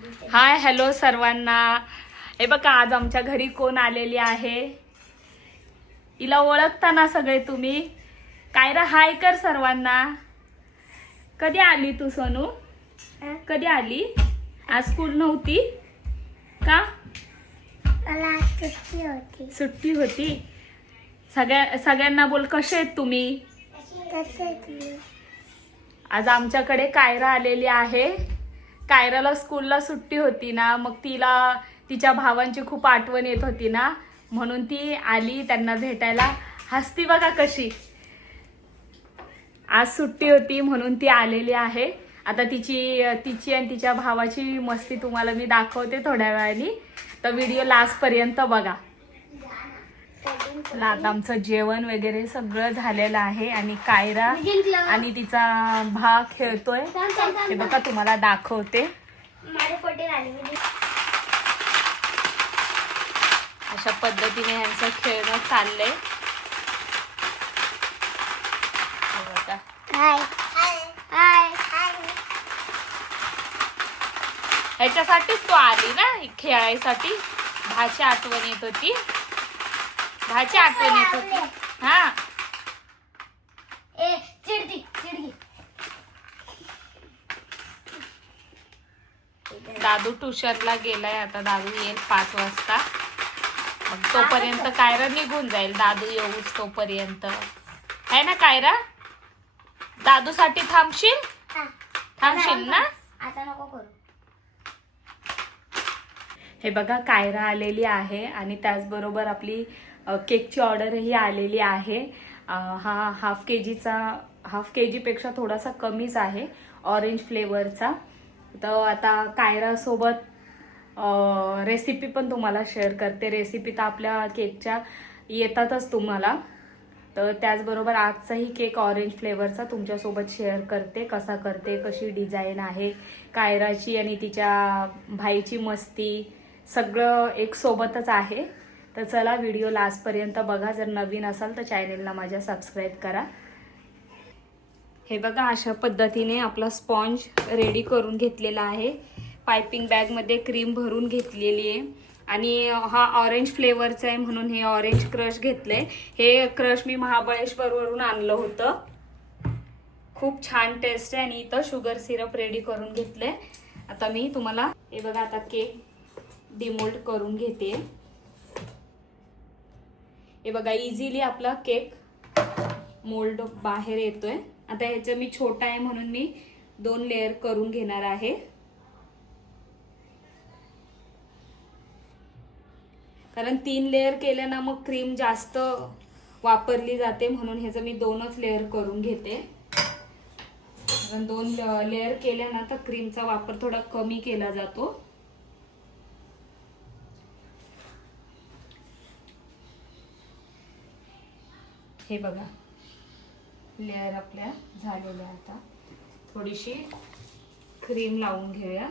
Hi hello सर्वांना. हे बघा आज आमच्या घरी कोण आलेली आहे. हिला ओळखता ना सगळे तुम्ही. कायरा हाय कर सर्वांना. कधी आली तू सोनू? कधी आली? आज स्कूल नव्हती का? मला सुट्टी होती. सुट्टी होती. सगळ्यांना बोल कसे आहेत तुम्ही. आज आमच्याकडे कायरा आलेली आहे. कायराला स्कूलला सुट्टी होती ना, मग तिला तिच्या भावांची खूप आठवण येत होती ना, म्हणून ती आली त्यांना भेटायला. हसती बघा कशी. आज सुट्टी होती म्हणून ती आलेली आहे. आता तिची आणि तिच्या भावाची मस्ती तुम्हाला मी दाखवते थोड्या वेळाने, तर व्हिडिओ लास्ट पर्यंत बघा. आता आमचं जेवण वगैरे सगळं झालेलं आहे आणि कायरा आणि तिचा भाव खेळतोय. हे बघा तुम्हाला दाखवते. अशा पद्धतीने यांचं खेळणं चाललंय. ह्याच्यासाठीच तू आली ना खेळायसाठी. भाची आठवण येत होती. भाची आठवण येत होती. हा दादू ट्युशनला गेलाय. आता दादू येईल 5 वाजता. मग तोपर्यंत कायरा निघून जाईल. दादू येऊच तोपर्यंत. आहे ना कायरा? दादू साठी थांबशील? थांबशील ना? आता नको करू. हे बघा कायरा आलेली आहे आणि त्याचबरोबर आपली केकची ऑर्डरही आलेली आहे. हा हाफ के जीपेक्षा थोडासा कमीच आहे, ऑरेंज फ्लेवरचा. तर आता कायरा सोबत रेसिपी पण तुम्हाला शेअर करते. रेसिपी तर आपल्या केकच्या येतातच तुम्हाला. तर त्याचबरोबर आजचाही केक ऑरेंज फ्लेवरचा तुमच्यासोबत शेअर करते. कसा करते, कशी डिझाईन आहे कायराची आणि तिच्या भाईची मस्ती, सगळं एक सोबतच आहे. तर चला व्हिडिओ लास्टपर्यंत बघा. जर नवीन असाल तर चॅनेलला माझ्या सबस्क्राईब करा. हे बघा अशा पद्धतीने आपला स्पॉन्ज रेडी करून घेतलेला आहे. पायपिंग बॅगमध्ये क्रीम भरून घेतलेली आहे आणि हा ऑरेंज फ्लेवरचा आहे म्हणून हे ऑरेंज क्रश घेतलंय. हे क्रश मी महाबळेश्वरवरून आणलं होतं. खूप छान टेस्ट आहे. आणि इथं शुगर सिरप रेडी करून घेतलंय. आता मी तुम्हाला हे बघा आता केक डिमोल्ड करून घेते. हे बघा इझिली आपला केक मोल्ड बाहेर येतोय. आता ह्याचं मी छोटा आहे म्हणून मी 2 लेअर करून घेणार आहे. कारण 3 लेअर केले ना मग क्रीम जास्त वापरली जाते, म्हणून ह्याचं मी 2च लेअर करून घेते. कारण 2 लेअर केल्या ना तर क्रीमचा वापर थोडा कमी केला जातो. हे बघा लेअर आपल्या झालेल्या. आता थोडीशी क्रीम लावून घेऊया.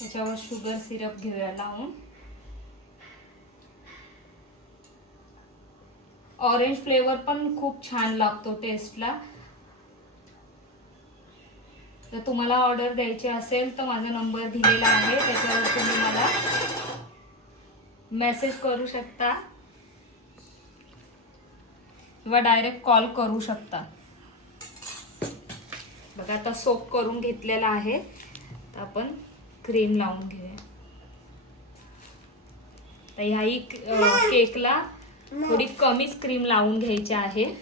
त्याच्यावर शुगर सिरप घेऊया लावून. ऑरेंज फ्लेवर पण खूप छान लागतो टेस्टला. जर तुम्हाला ऑर्डर द्यायची असेल तर माझा नंबर दिलेला आहे, त्याच्यावर तुम्ही मला मेसेज करू शकता किंवा डायरेक्ट कॉल करू शकता. बघा आता सोप करून घेतलेला आहे. तर आपण क्रीम लावून घेऊया. तर ह्याही केकला थोडी कमीच क्रीम लावून घ्यायची आहे.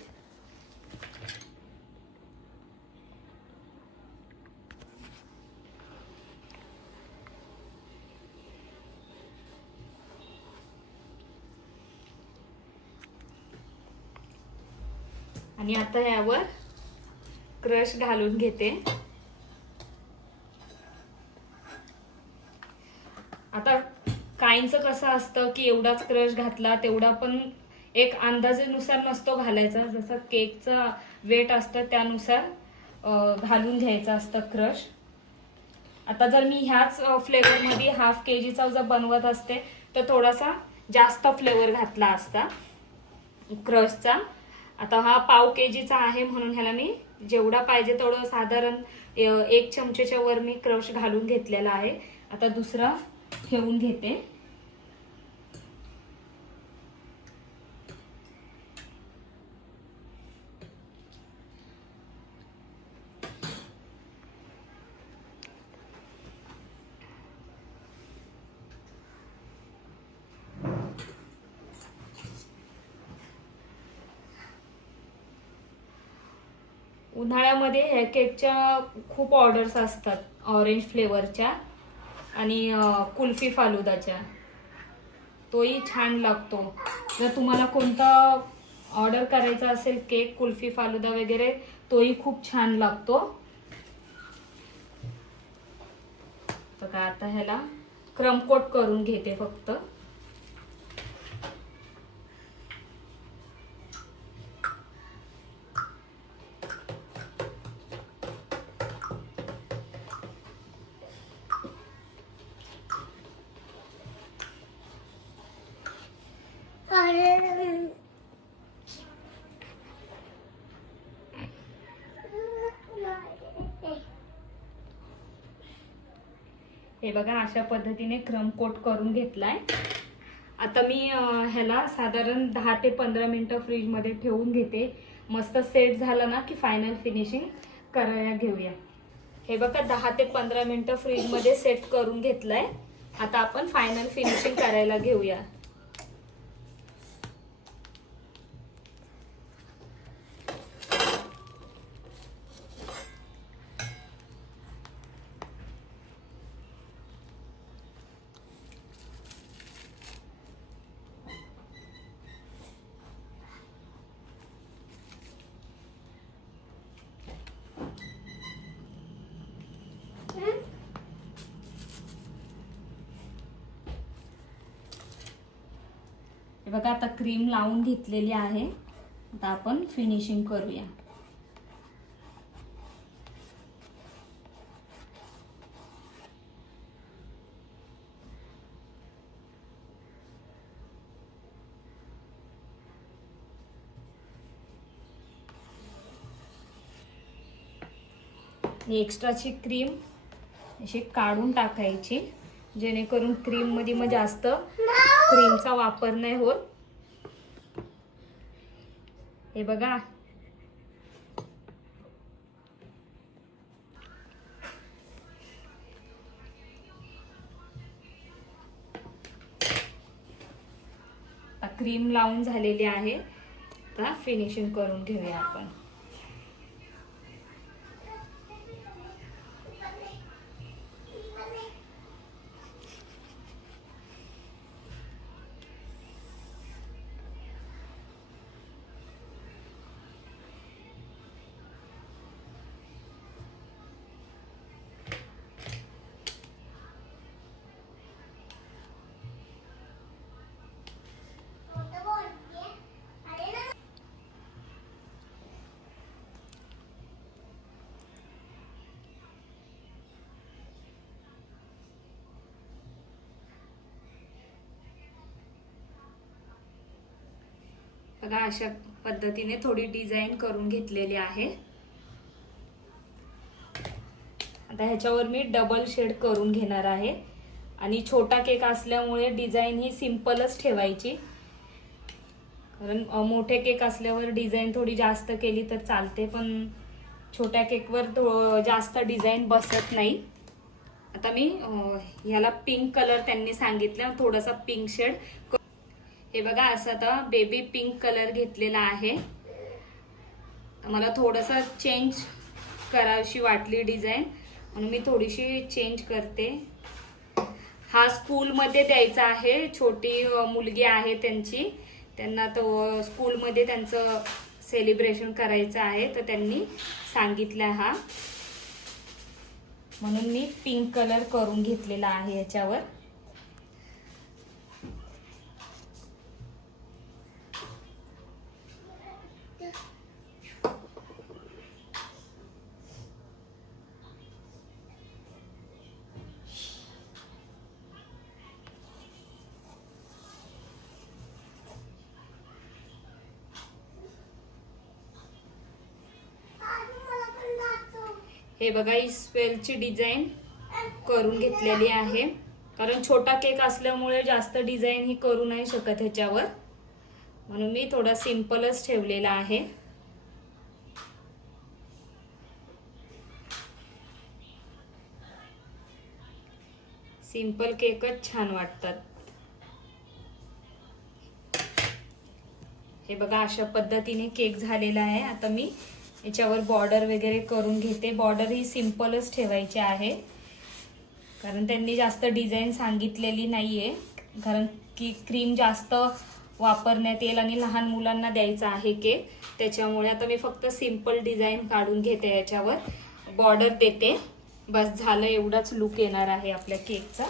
आणि आता यावर क्रश घालून घेते. आता काहींचं कसं असतं की एवढाच क्रश घातला तेवढा पण एक अंदाजेनुसार नसतो घालायचा. जसं केकचा वेट असतं त्यानुसार घालून घ्यायचं असतं क्रश. आता जर मी ह्याच फ्लेवरमध्ये हाफ के जीचा जर बनवत असते तर थोडासा जास्त फ्लेवर घातला असता क्रशचा. आता हा पाव केजीचा आहे म्हणून ह्याला मी जेवढा पाहिजे तेवढं साधारण 1 चमचेच्या वर मी क्रश घालून घेतलेला आहे. आता दुसरा ठेवून घेते. उन्हाळ्यामध्ये ह्या केकच्या खूप ऑर्डर्स असतात, ऑरेंज फ्लेवरच्या आणि कुल्फी फालुदाच्या. तोही छान लागतो. जर तुम्हाला कोणता ऑर्डर करायचा असेल केक, कुल्फी फालुदा वगैरे, तोही खूप छान लागतो. बघा आता ह्याला क्रम कोट करून घेते फक्त. हे बघा अशा पद्धतीने क्रम कोट करून घेतलाय. आता मी ह्याला साधारण 10 ते 15 मिनिटं फ्रीजमध्ये ठेवून घेते. मस्त सेट झालं ना की फायनल फिनिशिंग करायला घेऊया. हे बघा 10 ते 15 मिनिटं फ्रीजमध्ये सेट करून घेतलंय. आता आपण फायनल फिनिशिंग करायला घेऊया. हे बघा आता क्रीम लावून घेतलेली आहे. आता आपण फिनिशिंग करूया. एक्स्ट्राची क्रीम अशी काढून टाकायची, जेणेकरून क्रीम मध्ये मग जास्त क्रीमचा वापर नाही होत. हे बघा क्रीम लावून झालेली आहे. आता फिनिशिंग करून घेऊया आपण. बघा अशा पद्धतीने थोडी डिझाइन करून घेतलेली आहे. आता ह्याच्यावर मी डबल शेड करून घेणार आहे. आणि छोटा केक असल्यामुळे डिझाइन ही सिंपलच ठेवायची, कारण मोठे केक असल्यावर डिझाइन थोडी जास्त केली तर चालते, पण छोट्या केकवर जास्त डिझाइन बसत नाही. आता मी ह्याला पिंक कलर त्यांनी सांगितलं, थोडासा पिंक शेड. हे बघा असं आता बेबी पिंक कलर घेतलेला आहे. मला थोडासा चेंज करावीशी वाटली डिझाइन, म्हणून मी थोडीशी चेंज करते. हा स्कूलमध्ये द्यायचा आहे. छोटी मुलगी आहे त्यांची, त्यांना तो स्कूलमध्ये त्यांचं सेलिब्रेशन करायचं आहे, तर त्यांनी सांगितलं हा, म्हणून मी पिंक कलर करून घेतलेला आहे याच्यावर. हे बघा ही स्पेलची डिझाईन करून घेतलेली आहे, कारण छोटा केक असल्यामुळे जास्त डिझाईन ही करू नाही शकत ह्याच्यावर, म्हणून मी थोडा सिंपलच ठेवलेला आहे. सिंपल केकच छान वाटतात. हे बघा अशा पद्धतीने केक झालेला आहे. आता मी याच्यावर बॉर्डर वगैरे करून घेते. बॉर्डर ही सिंपलच ठेवायची आहे, कारण त्यांनी जास्त डिझाईन सांगितलेली नाहीये, कारण की क्रीम जास्त वापरण्यात येईल आणि लहान मुलांना द्यायचा आहे केक, त्याच्यामुळे आता मी फक्त सिंपल डिझाईन काढून घेते, याच्यावर बॉर्डर देते. बस झालं, एवढाच लुक येणार आहे आपल्या केकचा.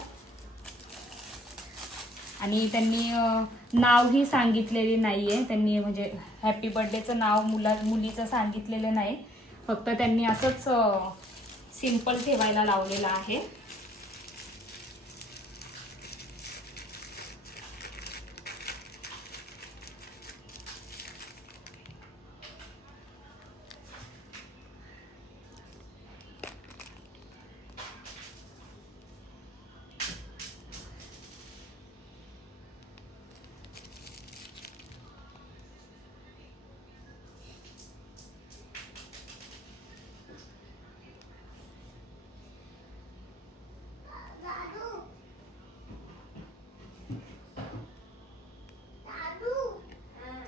आणि त्यांनी नावही सांगितलेले नाहीये, त्यांनी म्हणजे हॅपी बर्थडेचं नाव मुलीचं सांगितलेलं नाही, फक्त त्यांनी असंच सिंपल ठेवायला लावलेलं आहे.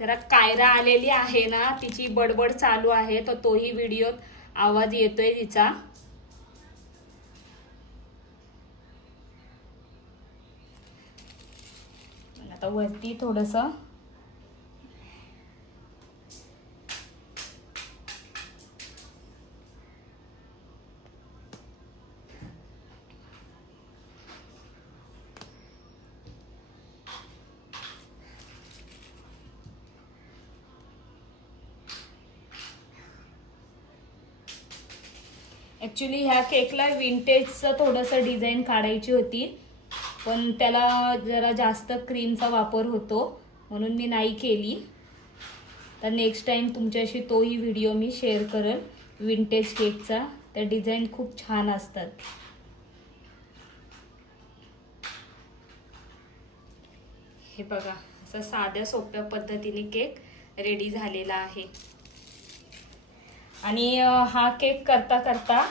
जरा कायरा आलेली आहे ना, तिची बडबड चालू आहे, तर तोही व्हिडिओत आवाज येतोय तिचा. आता वरती थोडस ॲक्च्युली ह्या केकला विंटेजचं थोडंसं डिझाईन काढायची होती, पण त्याला जरा जास्त क्रीमचा वापर होतो, म्हणून मी नाही केली. तर नेक्स्ट टाइम तुमच्याशी तोही व्हिडिओ मी शेअर करेल विंटेज केकचा. त्या डिझाईन खूप छान असतात. हे बघा, असं साध्या सोप्या पद्धतीने केक रेडी झालेला आहे. आणि हा केक करता करता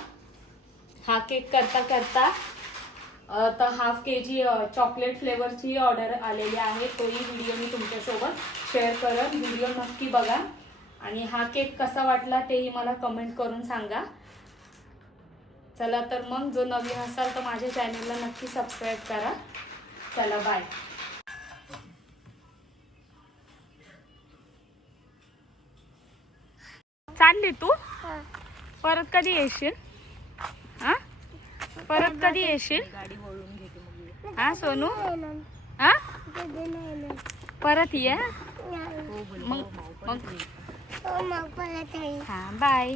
तर हाफ केजी चॉकलेट फ्लेवरची ऑर्डर आलेली आहे, तोही व्हिडिओ मी तुमच्यासोबत शेअर करेन. व्हिडिओ नक्की बघा आणि हा केक कसा वाटला तेही मला कमेंट करून सांगा. चला तर मग, जो नवीन असाल तर माझ्या चॅनलला नक्की सबस्क्राईब करा. चला बाय. चालली तू? परत कधी येशील? हा, परत कधी येशील? हा सोनू, हा परत ये मग. हा बाय.